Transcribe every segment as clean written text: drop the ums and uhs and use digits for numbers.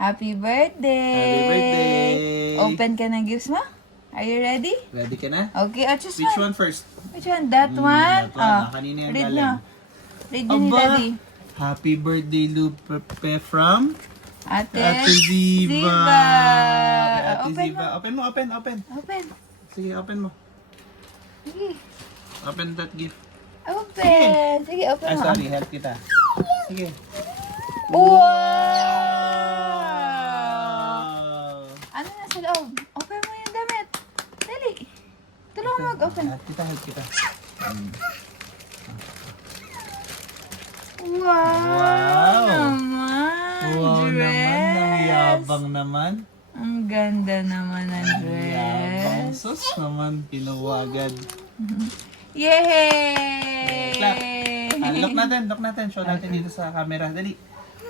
Happy birthday! Happy birthday! Open ka ng gifts mo? Are you ready? Ready ka na? Okay, choose Which one. one first? Which one? That one? That one. Kanina yung read galing. mo. Read mo ni Aba! Daddy. Happy birthday, Lupe from Ate, Ate Ziva. Ziva. Ate Open Ziva. mo. Open mo, open. Open. Sige, open mo. Sige. Open that gift. Open. Sige, open Ay, mo. sorry, help kita. Sige. Wow! Wow! Ano na sa loob? Open mo yung damit. Dali. Tulungan mo mag-open. Help kita. Wow! Naman. Wow dress. naman, ang yabang naman. Ang ganda naman ng Ang yabang. dress. Sus naman, kinuha agad. Yay! Clap. Look natin. Show natin dito sa camera. Dali.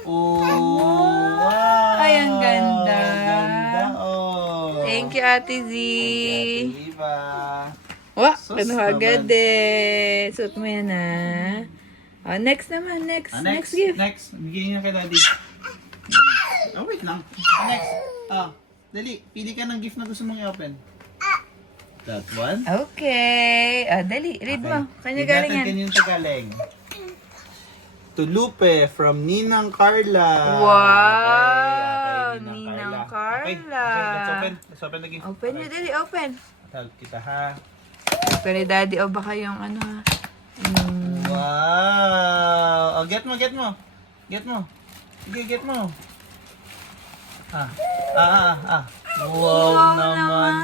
Oh, wow! Ay, ang ganda. Ganda, oh. Thank you, Ate Z. Diba? Wah, Sus kinuha agad eh. Suot mo yan ah. Oh, next naman, next. Next gift. Next. Bigyan niya kay Daddy. Oh, wait lang. Next. Dali. Pili ka ng gift na gusto mong i-open. That one. Okay. Dali. Read mo. Kanya galing yan. Kanya galing. To Lupe from Ninang Carla. Wow! Okay, Ninang Okay, Carla. let's open the gift. Open nyo, Daddy. Open. Help kita ha. Open ni Daddy. O baka yung ano ha. Wow! Oh, get mo. Sige, get mo. Wow naman.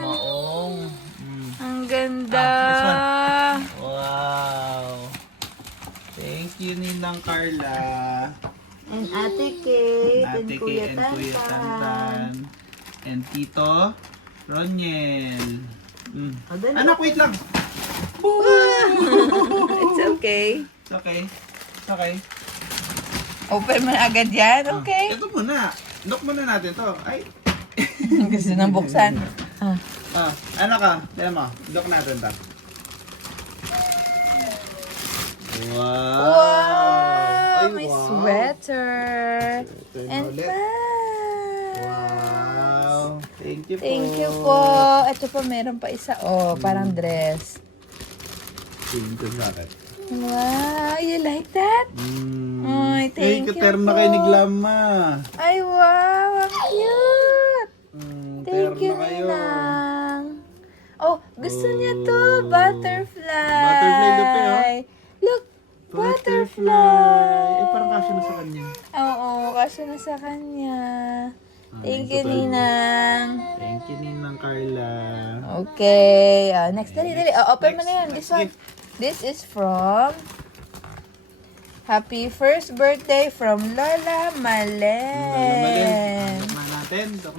Maong. Ang ganda. This one. Wow. Thank you, Ninang Carla. And Ate Kate. Ate Kay and Kuya Tantan. And Tito Roniel. Dali. Anak, wait lang. It's okay. It's okay. Open mo na agad yan. Okay. Ito muna. Look muna natin to. Ay. Gusto nang buksan. Ano ka? Tignan mo. Look natin to. Wow. Wow! Ay, May wow. sweater. Sweater And ulit. pants. Wow. Thank you po. Thank you po. Ito pa, meron pa isa. Oh, parang dress. Tingin ko sa akin. Wow, you like that? Ay, thank you Katerna po. kayo ni Glama. Ay, wow, ang cute. Thank you, Terno kayo. Ninang. Oh, gusto niya to. Butterfly. Butterfly, Lupe, oh. Look, butterfly. Parang kasya na sa kanya. Oo, kasya na sa kanya. Thank you, ito tayo. Ninang. Thank you, Ninang Carla. Okay. Next, dali. Open mo Next, na yan. This next one. gift. This is from Happy First Birthday from Lola Malen. Look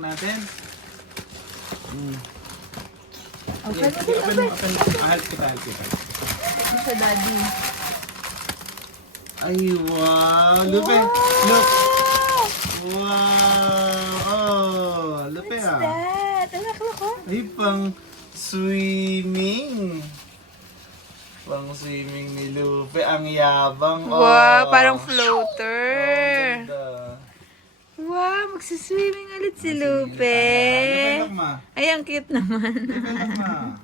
natin. Open mo, Sige, open. Help kita. Ito sa Daddy. Ay, wow. Lupe, look. Wow. Oh, Lupe What's that? Anak, look oh. Ay, pang swimming. Pang swimming ni Lupe. Ang yabang. Wow, parang floater. Oh, ganda. Wow, magsiswimming ulit si Lupe. Look ma. Ay, ang cute naman. Look ma.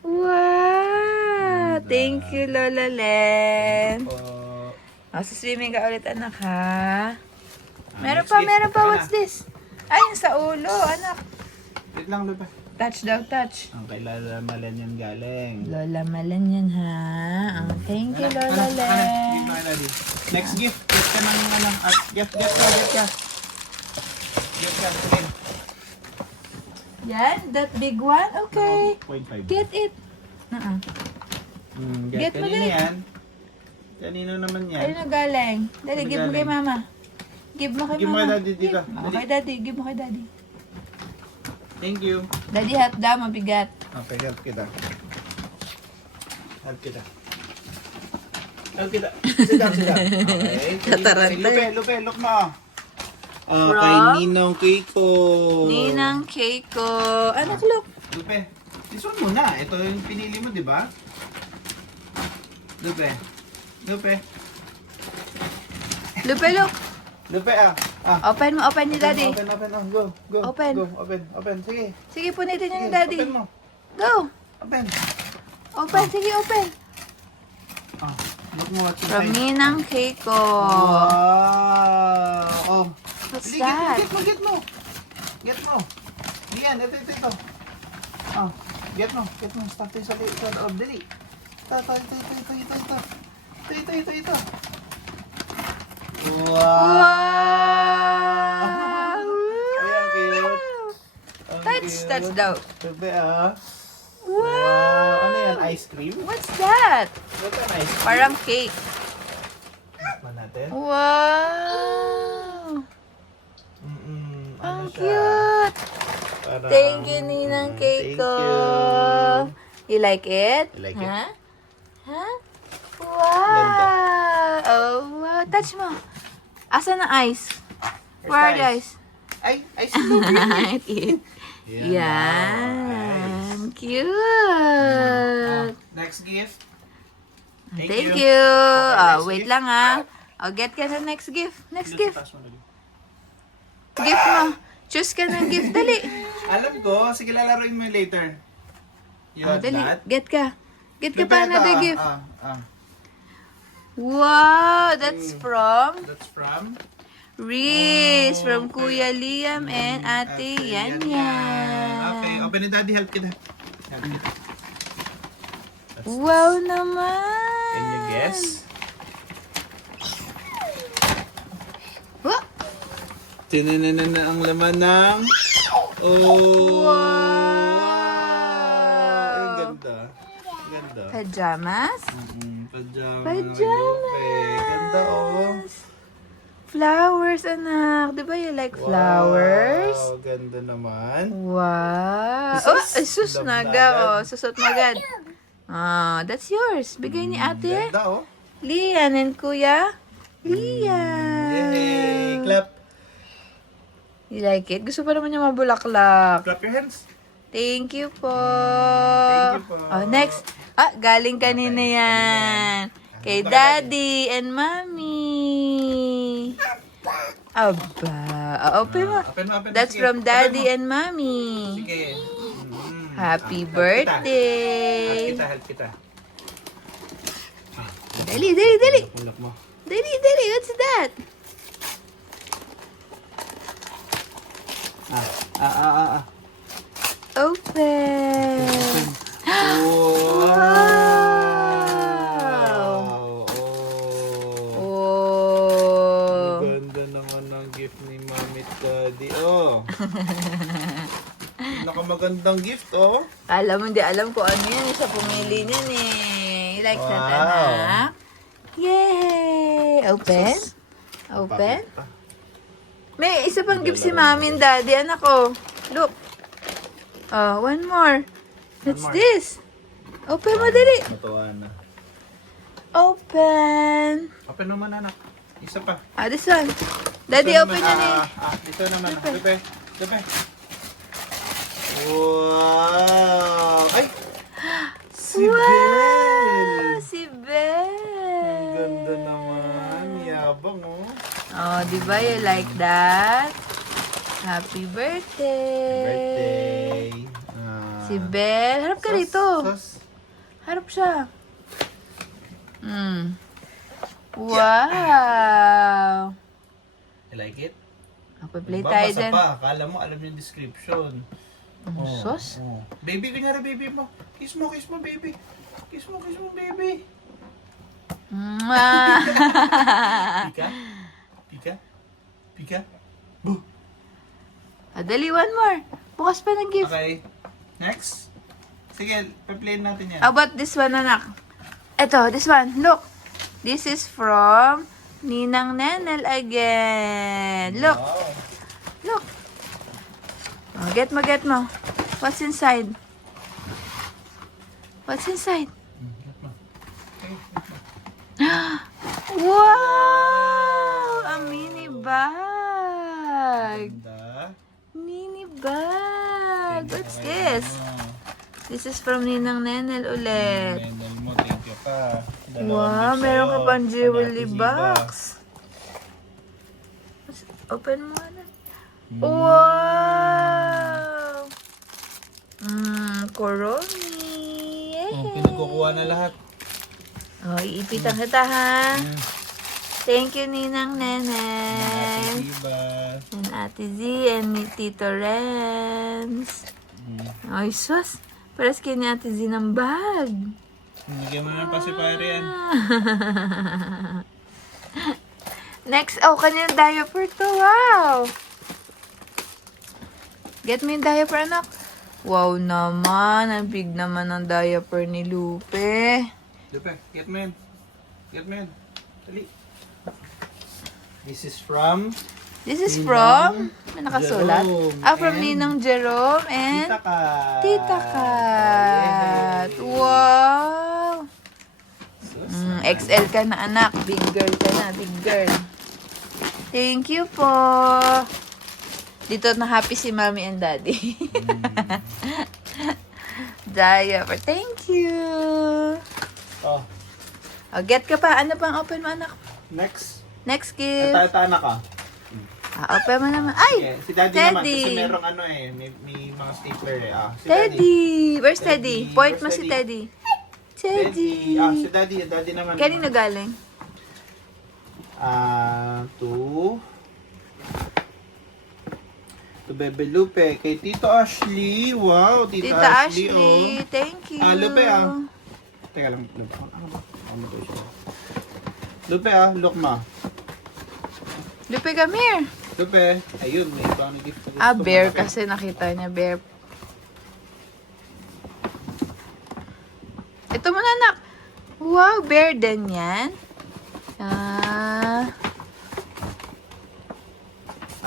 Wow, thank you, Lola Len. Oh. Swimming ka ulit, anak, ha? Meron next pa. gift. What's this? Ay, yung sa ulo, anak. Wait lang, Lupe. Touch daw, touch. Ang kay Lola Malen yan galing. Lola Malen yan, ha? Thank you, Lola Len. Give mo kay Daddy. Next gift. Gift ka ng ano. Gift ka. Sige. Yan, that big one? Okay. 0.5. Get it. Get mo Kanino din. yan? Kanino naman yan? Ayun na galing. Dali, Ano give mo kay galing? mama. Give mo kay Give mo mama. kay Daddy dito. Give mo Dali. kay Daddy. Give mo kay Daddy. Thank you. Daddy, help daw, mabigat. Okay, help kita. Sit down. Okay. Tataranta. Lupe, look mo. From? Kay Ninong Keiko. Ninang Keiko. Anak, look. Lupe, this one muna. Ito yung pinili mo, di ba? Lupe. Lupe, look. Lupe, Open mo, open ni Daddy. Open. Go. Open. Go. Open. Sige. Sige, punitin niyo ni Sige, Daddy. Open mo. Go. Open. Open, sige, open. Look mo what's From inside. Ninang Keiko. Wow. What's Dali, that? Get mo. Yan, ito. Get mo. Start tayo sa loob. Dali. Ito. Wow. Wow! Ayan, cute. Ang Touch cute. daw. Bebe, Wow! Ano yan? Ice cream? What's that? Ito ang ice cream. Parang cake. Tikman natin. Wow! Ano Ang siya? cute! Parang- Thank you, Ninang Keiko. Thank you. You like it? You like it? Huh? Huh? Wow! Oh, wow. Touch mo. Asan ang ice? Where are the ice? Ay, ice cream. Cute. Yan. Yan. Nice. Cute. Next gift. Thank you. Okay, next Wait gift. lang I'll get ka ng next gift. Next gift. Taas mo dali. Gift mo. Choose ka ng gift. Dali. Alam ko, sige lalaroin mo later. Yun, Dali. that. Get ka. Get ka Bebe, pa ito, another gift. ah. Wow. That's from That's from Reese. From okay. Kuya Liam and Ate Yan Okay, Yan. open it, Daddy. Help kita. Help kita. Wow naman. Can you guess? What? Tinanana na ang laman ng... Oh! Wow. Ay, ganda. Ganda. Pajamas? Pajama. Pajamas. Ganda, oh. Flowers, anak. Di ba you like flowers? Wow, ganda naman. Wow. This Oh, is ay, sus love naga. na agad. Oh, susot mo agad. That's yours. Bigay ni ate. Ganda, oh. Lian and kuya. Lian. Yay! Clap. You like it? Gusto pa naman niya mabulaklak. Clap your hands. Thank you po. Thank you po. Oh, next. Galing kanina yan. Kay Baka Daddy and Mommy. Aba. Open mo. Open mo. That's Sige, from open Daddy mo. and Mommy. Sige. Happy Help birthday. kita. Dali. Ulak mo. Dali. What's that? Open. Wow! Oh. Ganda naman ng gift ni Mami at Daddy. Oh. Nakamagandang gift, oh. Alam mo, hindi alam ko ano yan. Sa pumili niyan eh. You like that, Wow. anak? Yay! Open? Open? May isa pang gift si Mami and Daddy, anak ko. Look. Oh, one more. What's more. this? Open mo, dali. Natuwa na. Open. Open naman, anak. Isa pa. This one. Daddy, Ito open naman, yan eh. Ito naman. Pepe. Wow! Ay! Si Wow! Belle! Si Belle. Ang ganda naman. Yabang, oh. Oh, di ba you like that? Happy birthday. Birthday. Si Belle. Harap ka rito. Sus. Harap siya. Wow. You like it? Play tayo Babasa dyan. pa. Akala mo, alam yung description. Sus? Oh. Baby, kunyari baby mo. Kiss mo, baby. Kiss mo, baby. Mwah. Pika. Boo. Dali, one more. Bukas pa ng gift. Okay. Next. Sige, pa-play natin yan. How about this one, anak? Ito, this one. Look. This is from Ninang Nenel again. Look. Wow. Look. Oh, get mo. What's inside? Wow! A mini bag. Ganda. Mini bag. What's this? This is from Ninang Nenel ulit. Medal mo, thank you pa. Wow, meron ka pang jewelry box. Open mo na. Wow! Koromi. Oh, pinagkukuha na lahat. Oh, iipitan kita ha. Mm. Thank you, Ninang Ate Nene. Diva. And Ate Z and ni Tito Renz. Ay, sus. Paras kayo ni Ate Z ng bag. Bigyan mo na pa si Pare yan. Next, oh, kanyang diaper to. Wow! Get me yung diaper, anak. Wow naman. Ang big naman ng diaper ni Lupe. Lupe, get mo yan. Get mo yan. Dali. This is from This is Ninang from, may nakasulat. Jerome From and Ninang Jerome and Tita Kat. Tita Kat. Yay. Wow! Sus. XL ka na, anak. Big girl ka na, big girl. Thank you po. Dito na happy si Mommy and Daddy. Diaper. Thank you. Oh, Oh, get ka pa. Ano pang open mo, anak? next. Next gift. Ito anak ah. Open mo naman. Ay! Okay. Si Daddy naman Teddy. kasi merong ano eh, may mga stapler eh. Ah, si Teddy. Where's Teddy. Teddy? Point mo Where's si Teddy? Teddy. Teddy. Ah, si Daddy naman. Kanino galing? To Bebe Lupe, kay Tito Ashley. Wow, Tita Ashley. Ashley. Thank you. Lupe ah. Teka lang, Lupe. Ano to siya? Lupe look ma. Lupe, come here. Lupe, ayun, may ibang gift. Bear kasi nakita niya, bear. Ito mo na, anak. Wow, bear din yan.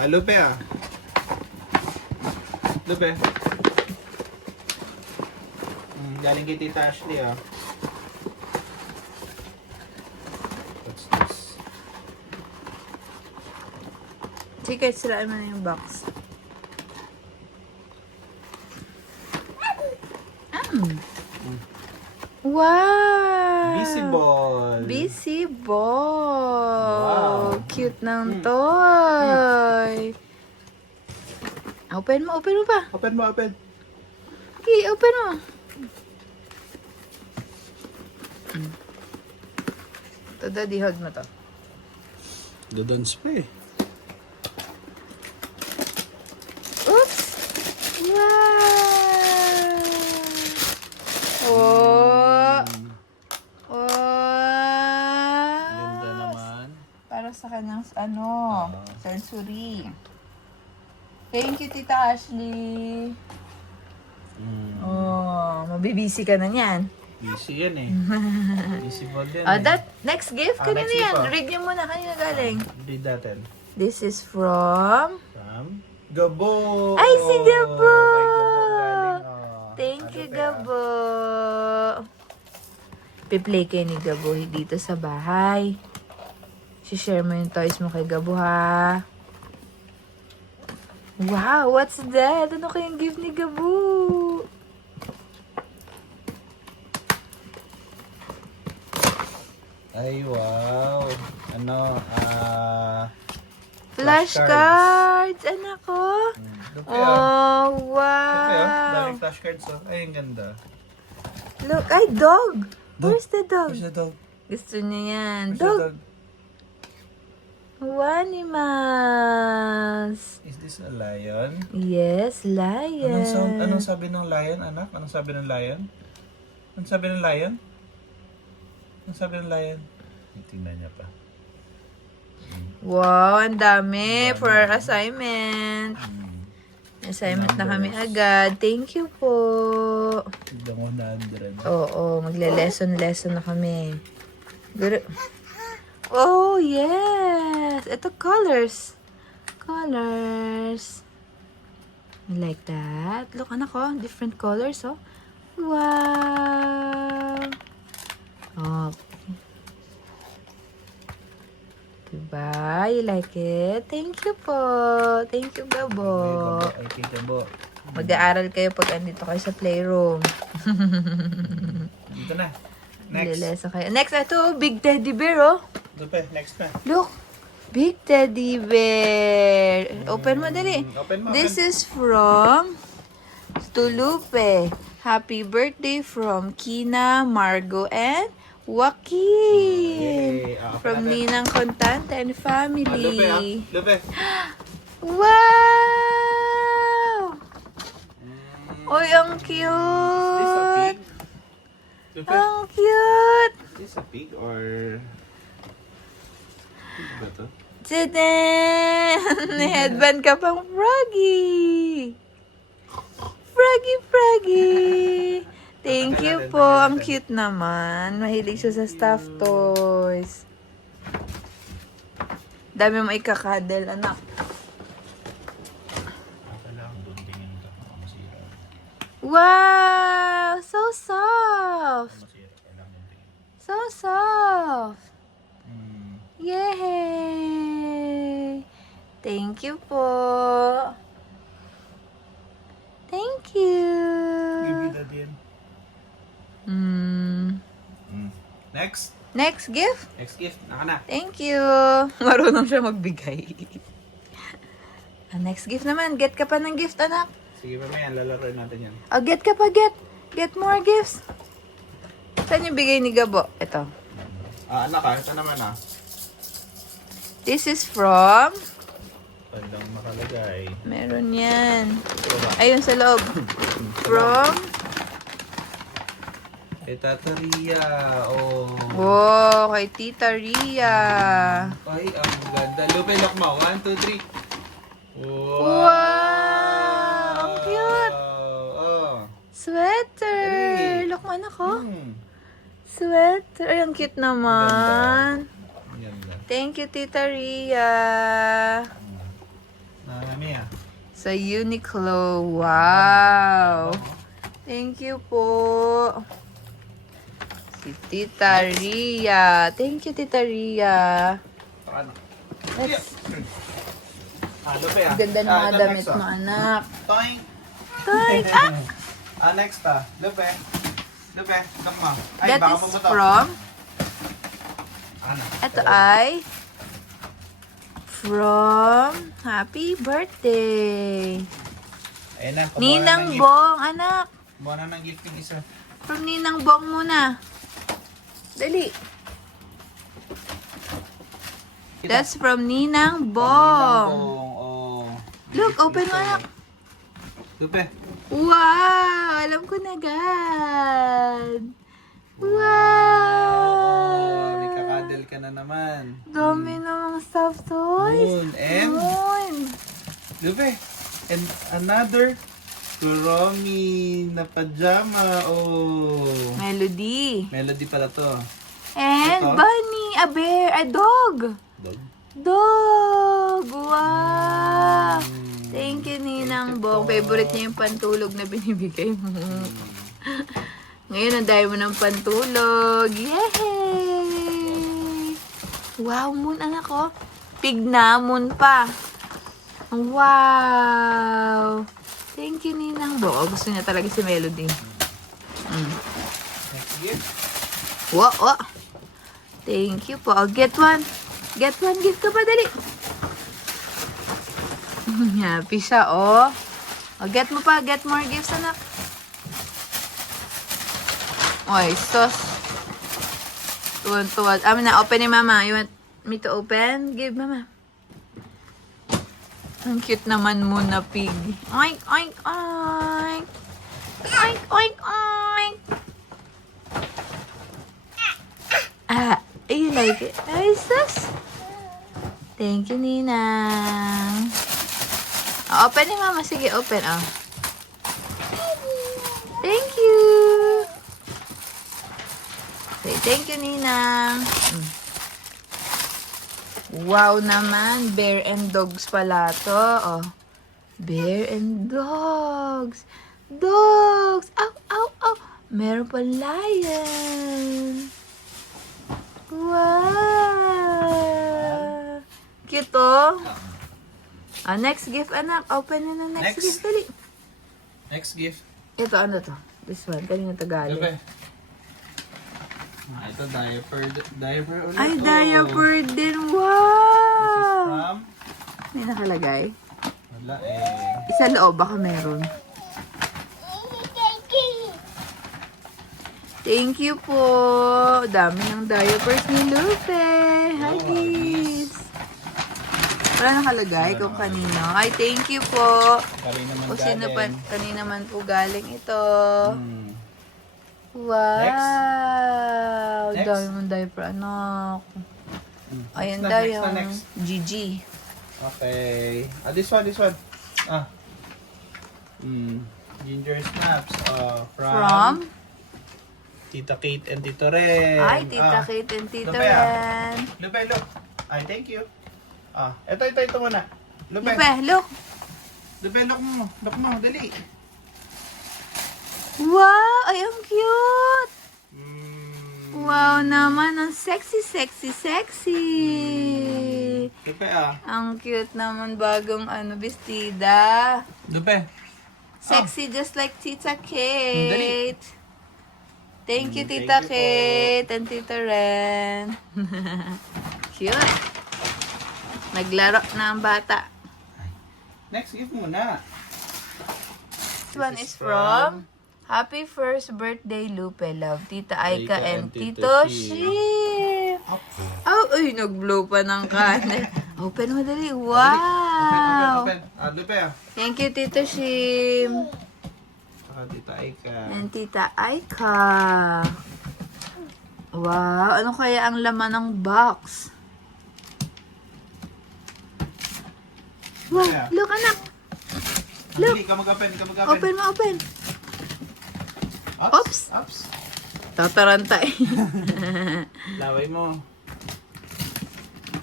Lupe Lupe. Galing kay Tita Ashley What's this? Sige, siraan mo na yung box. Wow! Busy ball. Busy ball. Wow. Cute ng toy. Open mo pa. Open mo. Okay, open mo. Ito, Daddy, hold mo to. Dodons pa eh. Oops! Wow! Oh! Ganda naman. Para sa kanyang, sensory. Thank you, Tita Ashley. Oh, mabibisi ka na niyan. Busy yan eh. Busy ball yan Next gift, kanina next gift, yan. Read niyo muna, kanina galing. Read natin. This is from... From Gabo. Ay, si Gabo! Kay Gabo galing. Thank you, Gabo. Piplay kayo ni Gabo dito sa bahay. Share mo yung toys mo kay Gabo, ha? Wow, what's that? Ano kayang gift ni Gabo? Ay, wow. Flashcards, anak ko. Look Oh, Daming wow. flashcards Ay, ang ganda. Look, ay, dog. Where's the dog? Where's the dog? Gusto niya yan. Where's the Dog. dog? Wanimas. Is this a lion? Yes, lion. Anong sabi ng lion, anak? Anong sabi ng lion? Anong sabi ng lion? Anong sabi ng lion? Tingnan niya pa. Wow, ang dami for our assignment. Assignment na kami agad. Thank you po. Tignan 100. Oo, magle-lesson na kami. Good. Oh, yes. Ito, colors. Colors. I like that. Look, anak ko. Different colors, oh. Wow. Oh. Diba? You like it? Thank you po. Thank you, Gabo. Ay, kay Gabo. Mag-aaral kayo pag andito kayo sa playroom. Dito na. Next. Lilesa kayo. Next, ito, big teddy bear, oh. Ito pa, next na. Look. Big teddy bear. Open mo, dali. Open mo. This is from Tulupe. Happy birthday from Kina, Margo, and Joaquin. Yay. Open From natin. Ninang Contante and family. Lupe, Lupe. Wow! Uy, ang Is this a cute! pig? Lupe, Ang cute! is this a pig or... Pig ba to? Tadaan! Headband ka pang Froggy! Froggy, Froggy! Thank you po. Ang cute naman. Mahilig siya sa stuffed toys. Dami mo ikakadel, anak. Wow! So soft! So soft! Yay! Thank you po. Thank you. Give me that yan. Next. Next gift. Next gift. Naka na. Thank you. Marunong siya magbigay. Next gift naman. Get ka pa ng gift, anak. Sige pa yan. Lalaroin natin yan. Oh, get ka pa, get. Get more gifts. Saan yung bigay ni Gabo? Ito. Anak ito naman This is from... Pandang makalagay. Meron yan. Ayun sa loob. From... Kay Tata Ria. Oh. Wow, kay Tita Ria. Ay, ang ganda. Lupe, lock mo. 1, 2, 3. Wow! Ang cute! Oh. Sweater! Hey. Look man ako. Hmm. Sweater. Ay, ang cute naman. Ganda. Thank you, Tita Ria. Marami Sa Uniqlo. Wow. Thank you po. Si Tita Ria. Thank you, Tita Ria. Paano? Let's... Lupe Ganda ng mga ito damit next, mo, anak. Toing. Toy! Ah! Next Lupe. Lupe, lock mo. Ay, That baka is pumutok. from... Ano? Ito ay... From... Happy birthday! Ayan na, kumuha na ng Ninang gift. Bong, anak. Kumuha na ng gift yung isa. From Ninang Bong muna. Dali. That's from Ninang Bong. Oh. Look, open mo, anak. Lupe. Wow! Alam ko na agad. Oh, Wow! may kakadel ka na naman. Dami namang stuffed toys. Moon and? Moon. Lupe. And another Kuromi na pajama. Oh. Melody. Melody pala to. And Ito? bunny, a bear, a dog. Dog. Dog! Wow! Thank you, Ninang Bong. Favorite niya yung pantulog na binibigay mo. Ngayon, ang dahil mo ng pantulog. Yay! Wow, moon, anak ko. Pig na, moon pa. Wow! Thank you, Ninang Bong. Oh, gusto niya talaga si Melody. Next gift. Wow! Thank you po. Oh, get one. Get one gift ka pa, dali. Happy siya, oh. Oh, get mo pa. Get more gifts, anak. Oy, sus. Tuwan. Amin na, open ni mama. You want me to open? Give mama. Ang cute naman mo na pig. Oink, oink, oink. Oink, oink, oink. You like it? Ay, sus. Thank you, Ninang. Oh, open ni mama. Sige, open. Oh. Thank you. Say, thank you, Ninang. Wow naman. Bear and dogs pala to. Oh. Bear and dogs. Dogs. Ow, ow, ow. Meron pa lion. Wow. Cute, oh. Next gift, anak. Open na ng next gift. Dali. Next gift. Ito, ano to? This one. Kanina to galing. Lupe. Ito, diaper ulit. Ay, Oh. diaper din. Wow! From? May nakalagay. Wala eh. Isa loob, baka meron. Thank you po. Dami ng diapers ni Lupe. Huggies. Wala nakalagay kung kanino. Ay, thank you po. Kanina naman O sino pa, kanina man po galing ito. Hmm. Wow. Next. Dami mong diaper, anak. Ayan Next na, tayo. next na, next. Gigi. Okay. This one. Ah. Ginger snaps. From Tita Kate and Tito Ren. Ay, Tita Kate and Tito Lupe, Ren. Lupe, look. Ay, thank you. Ito muna. Lupe, Lupe, look. look mo. Look mo, dali. Wow, ay, ang cute. Mm. Wow naman, ang sexy. Lupe, Ang cute naman, bagong bestida. Lupe. Sexy just like Tita Dali. Kate. Thank you, Thank Tita you po. Kate and Tita Ren. Cute. Naglaro na ang bata. Next, give muna. This one is from Happy First Birthday, Lupe. Love, Tita Aika and Tito Shim. Oh, ay, nag-blow pa ng kanin. Open mo dali. Wow. Open. Lupe, Thank you, Tito Shim. Saka Tita Aika. And Tita Aika. Wow, ano kaya ang laman ng box? Wow, look anak. Look. Dali, ka mag-open. Open mo, open. Oops. Oops. Tatarantay. Laway mo.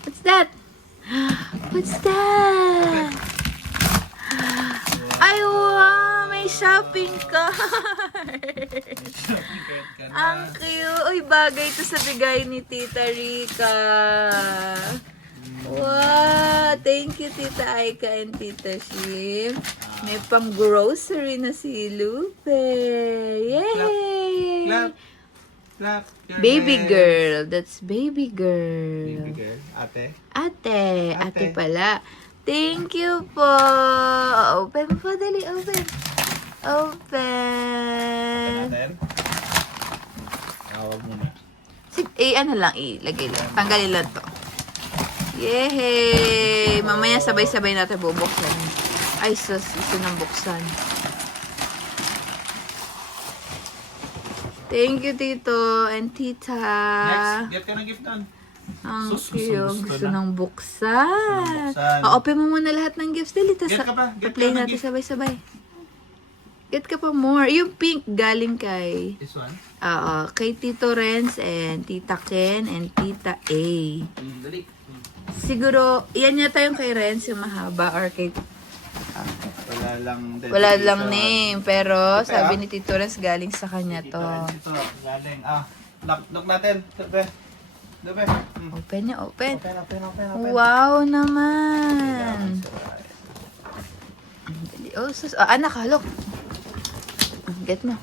What's that? What's that? Ay, wow! May shopping cart! Ang cute! Uy, bagay ito sa bigay ni Tita Rica. Wow! Thank you, Tita Aika and Tita Shim. May pang grocery na si Lupe. Yay! Clap. Your Baby hands. girl. That's baby girl. Baby girl. Ate. Ate Ate. pala. Thank you po. Open po, dali, open. Open. Natin. Tawag muna. Ano lang, ilagay lang. Tanggalin lang to. Yay! Mamaya sabay-sabay natin bubuksan. Ay, sus, ito nang buksan. Thank you, Tito and Tita. Next, get ka ng gift doon. Ang Sus, cute. gusto Gusto na. nang buksan. buksan. Open mo muna lahat ng gifts. Dali, tas Get ka pa. Get play ka ng natin gift. sabay-sabay. Get ka pa more. Yung pink galing kay This one. kay Tito Renz and Tita Ken and Tita A. Dali. Siguro, yan yata yung kay Renz, yung mahaba, or kay... Wala lang Wala lang name, pero Okay, sabi ni Tito Renz galing sa kanya to. Ito, galing. Look natin. Lupe. Open niya, open. Open. Wow naman. Oh, anak, look. Get mo.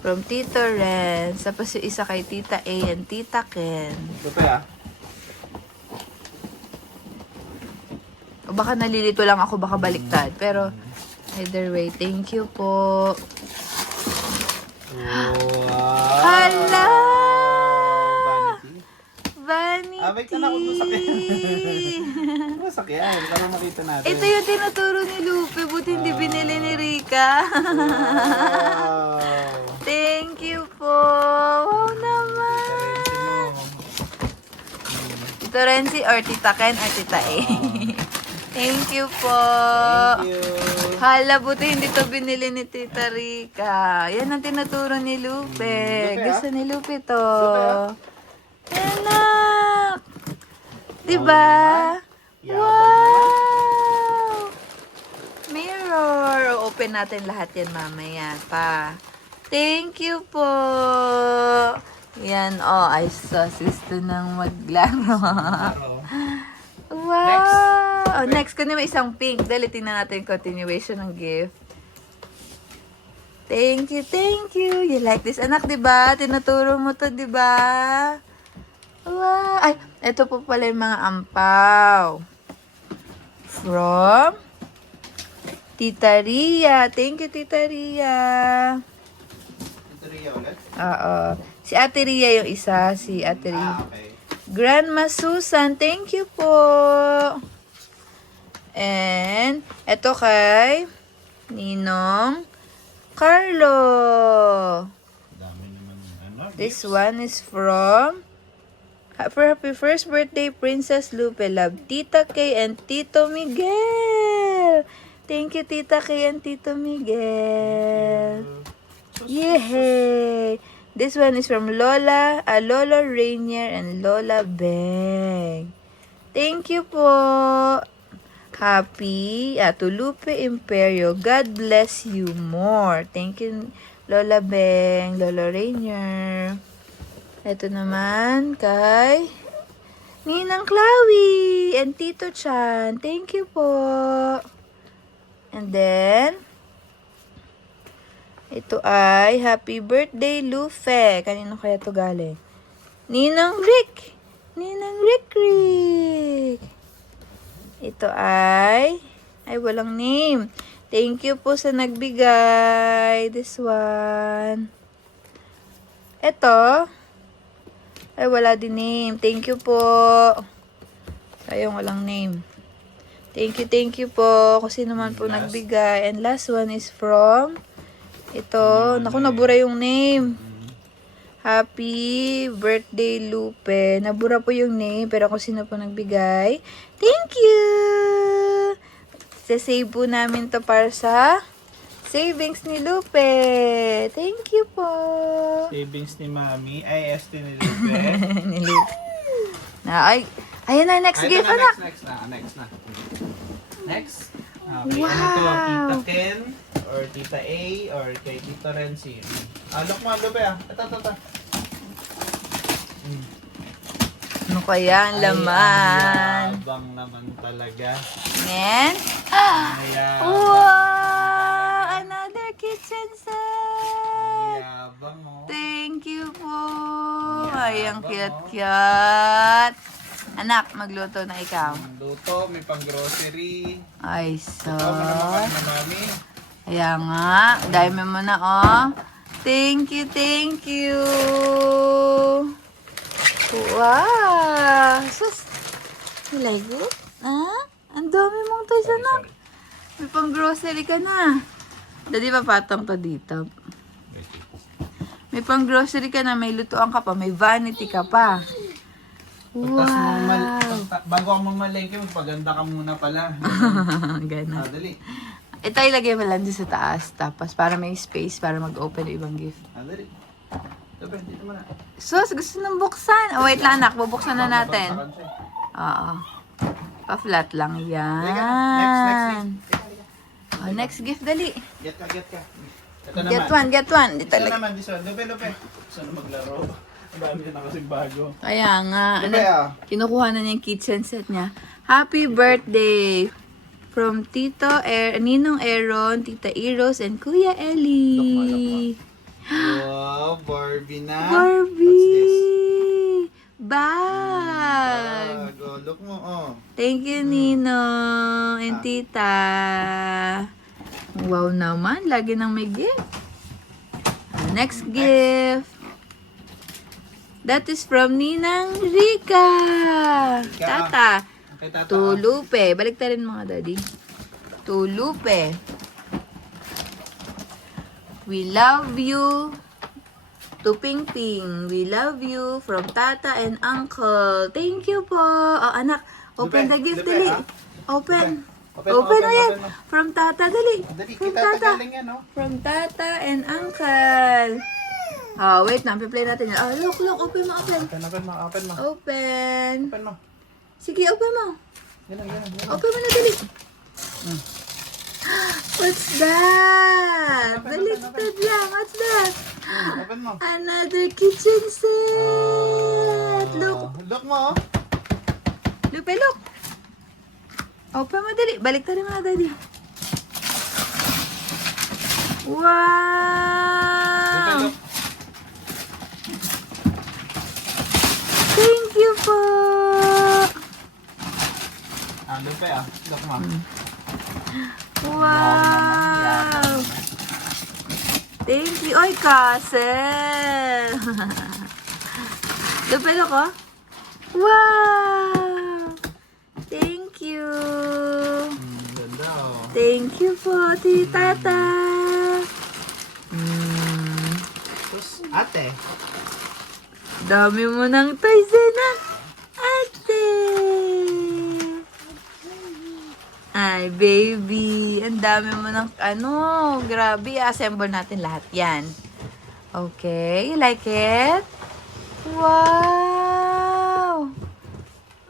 From Tito Renz. Tapos yung isa kay Tita A and Tita Ken. Lupe O baka nalilito lang ako, baka baliktad. Pero, either way, thank you po. Wow. Hala! Vanity. Vanity! Wait ka na, huwag mo sakyan. Masakyan. Para makita natin. Ito yung tinuturo ni Lupe. Buti hindi binili ni Rika. Wow. Thank you po. Wow naman. Tito Renzi or Tita Ken or Tita A. Thank you po. Thank you. Hala, buti hindi to binili ni Tita Rika. Yan ang tinuturo ni Lupe. Lupe, Gusto ni Lupe to. Lupe, Anak! Diba? Yabang Wow! Mirror. Open natin lahat yan mamaya pa. Thank you po. Yan, ay sus. Gusto nang maglaro. Araw. Wow! Next ko naman isang pink. Dali, tingnan natin yung continuation ng gift. Thank you, thank you. You like this? Anak, diba? Tinuturo mo to, diba? Wow! Ay, ito po pala yung mga ampaw. From Tita Ria. Thank you, Tita Ria. Ito Ria ulit? Oo. Si Ate Ria yung isa. Si Ate Ria. Okay. Grandma Susan, thank you po. And, eto kay Ninong Carlo. Dami naman ano. This one is from Happy first birthday, Princess Lupe. Love, Tita Kay and Tito Miguel. Thank you, Tita Kay and Tito Miguel. Yay! This one is from Lola Rainier and Lola Beng. Thank you po. Happy to Lupe Imperio. God bless you more. Thank you, Lola Beng, Lola Rainier. Ito naman kay Ninang Chloe and Tito Chan. Thank you po. And then, ito ay Happy Birthday Lufe. Kanino kaya ito galing? Ninang Rick. Ninang Rick. Ito ay walang name. Thank you po sa nagbigay. This one. Ito, ay wala din name. Thank you po. Sayang walang name. Thank you po. Kasi naman po nagbigay. And last one is from ito. Naku, nabura yung name. Happy birthday, Lupe. Nabura po yung name. Pero kung sino po nagbigay, thank you! Sasave po namin to para sa savings ni Lupe. Thank you po. Savings ni Mami. Ay, ST ni Lupe. Ni Lupe. Ayan na, next gift, na, anak. Next na. Next. Okay, Wow. ano to? Tita Ken? Or Tita A? Or kay Tita Renzi? Look mo, Lupe Ito. Ano kaya ang laman? Ay, yabang naman talaga. And, Yabang. wow! Another kitchen set! Yabang mo. Thank you po! Yeah, Ay, ang ba, cute-cute! Anak, magluto na ikaw. Luto, may pang grocery. Ay, Ito mo naman so... na Mami. Kaya nga, dami mo na, oh. Thank you. Wow! Sus! Nilay ko? Ah? Ang dami mong toys, anak. May pang grocery ka na. Dadi pa patong to dito. May pang grocery ka na, may lutuan ka pa, may vanity ka pa. Wow! Bago ka mamalengke, magpaganda ka muna pala. Ganun. Dali. Ito ilagay mo lang dun sa taas. Tapos para may space para mag-open ng ibang gift. Dali. Sabi, dito mo na. Sus, gusto nang buksan. Oh, wait lang anak, bubuksan na natin. Oo. Pa-flat lang yan. Next. Oh, next gift, dali. Get ka. Ito naman. Get one. Dito Ito lang. naman, this one. Lupe. Saan na maglaro? Ang dami na kasing bago. Kaya nga. Lupe Kinukuha na niya yung kitchen set niya. Happy birthday! From Ninong Aaron, Tita Eros, and Kuya Ellie. Wow, Barbie na. Barbie! Bag! Look mo, Thank you, Ninong and Tita. Wow naman, lagi nang may gift. Next gift. That is from Ninang Rika. Tata. Kay Tata. To Lupe. Baliktarin mo nga, Daddy. To Lupe. We love you. To Ping Ping. We love you. From Tata and Uncle. Thank you po. Oh, anak. Open Lupe, the gift, Lupe, dali. ah. Open. Open Open mo yan. mo. From Tata, dali. Dali, From kita Tata. galing yan, no? From Tata and Uncle. Oh, wait lang. Piplay natin yan. Oh, look. Open mo. Open mo. Open. Open mo. Sige, open mo. Yan. Open mo na, dali. What's that? Open. Baliktad lang. What's that? Open mo. Another kitchen set. Look. Look mo, Lupe, look. Open mo, dali. Baliktad mo na, Daddy. Wow! Lupe, look. Thank po. Lupe Look mo. Wow. Thank you. Oy, Castle. Lupe, look, oh. Wow. Thank you. Ganda oh. Thank you po, Tita. Tapos, ate. Dami mo ng toys na, ate. Ay, baby. Ang dami mo ng grabe. Assemble natin lahat yan. Okay, you like it? Wow.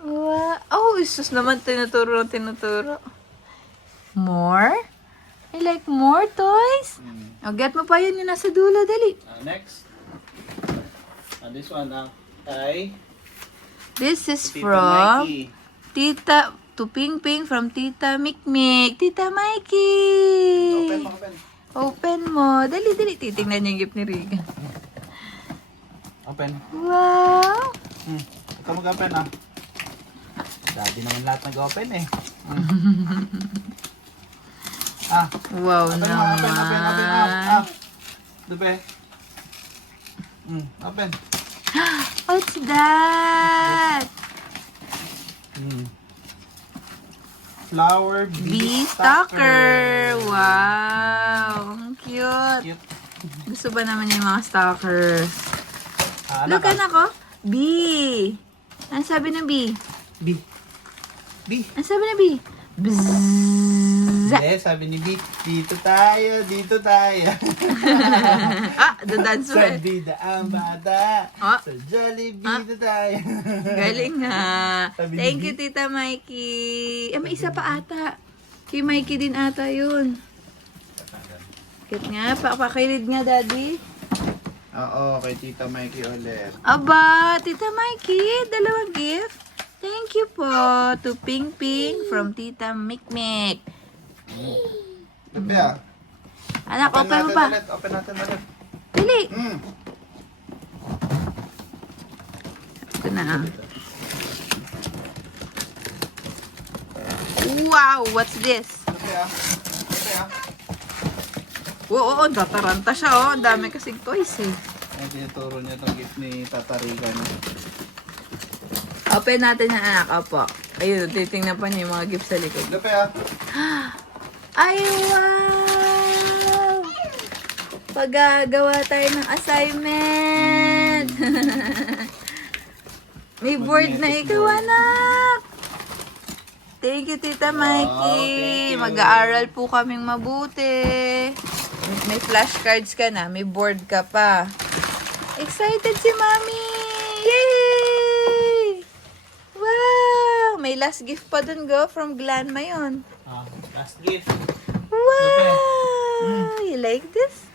Wow. Oh, isus naman, tinuturo. More? You like more toys? O, get mo pa yun yung nasa dulo, dali. Next. This one ay This is Tita from Mikey. Tita to Ping Ping from Tita Mikmik. Tita Mikey. Open. Open mo. Dali. Titingnan niya yung gift ni Regan. Open. Wow. Ikaw mag-open Daddy naman lahat nag-open eh. Wow Open. naman. Lupe. Open. What's that? Flower Bee stalker. Wow. Ang cute. Cute. Gusto ba naman yung mga stalker? Anak Look, anak ko. Bee. Ano sabi ng bee? B. Ano sabi ng bee? Bzzz. Hindi, sabi ni B, dito tayo. The dance Sa well. bida ang bata. Sa Jollibee tayo. Galing nga. Sabi ni Thank Bee. you, Tita Mikey. May isa pa ata. Kay Mikey din ata yun. Cute nga. Pakilid nga, Daddy. Oo, kay Tita Mikey ulit. Aba, Tita Mikey, dalawang gift. Thank you po to Ping Ping from Tita Mikmik. Lupe Anak, open mo pa. Open natin ulit. Dali. Ito na. Wow, what's this? Lupe Oo, tataranta siya, oh. Ang dami kasing toys, eh. Ay, tinuturo niya itong gift ni Tata Rican. Open natin yung anak, opo. Ayun, titingnan pa niya yung mga gifts sa likod. Lupe Ay, wow! Paggagawa tayo ng assignment. May board na ikaw, anak. Thank you, Tita Mikey. thank you. Mag-aaral po kaming mabuti. May flashcards ka na, may board ka pa. Excited si Mami! Yay! Wow! May last gift pa dun, go, from Glanma yun. Last gift. Wow! You like this?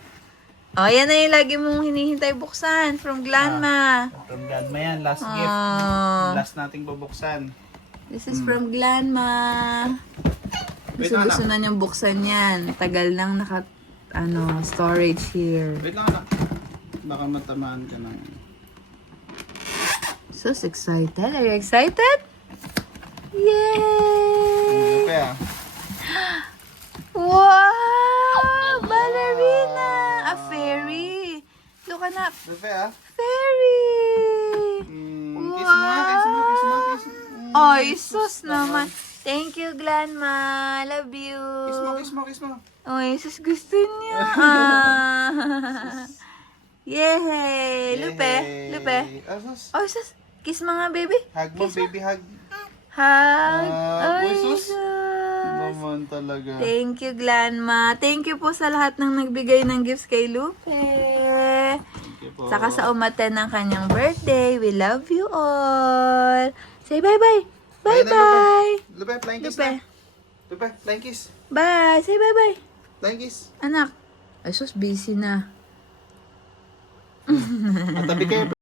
Oh, yan na yung lagi mong hinihintay buksan from Glanma. From Glanma yan, last gift. Oh, Last nating bubuksan. this is from Glanma. Wait Gusto lang, na niyang buksan yan. Tagal nang storage here. Wait lang anak. Baka matamaan ka ng... So excited. Are you excited? Yay! Lupe Wow! Ballerina! A fairy! Look, anak. Lupe Fairy! Kiss mo. Ay, sus naman. Thank you, Glanma. Love you. Kiss mo. Ay, sus, gusto niya. Yay! Lupe. Sus. Oh, sus. Kiss mga baby. Hug mo, baby hug. Hug. Ay, uy, sus. sus. Naman talaga. Thank you, Glanma. Thank you po sa lahat ng nagbigay ng gifts kay Lupe. Thank you po. Saka sa umaten ng kanyang birthday. We love you all. Say bye-bye. Bye-bye. Lupe, flying kiss Lupe. na. Lupe, flying kiss. Bye. Say bye-bye. Flying kiss. Anak. Ay, sus, busy na. Tabi kayo,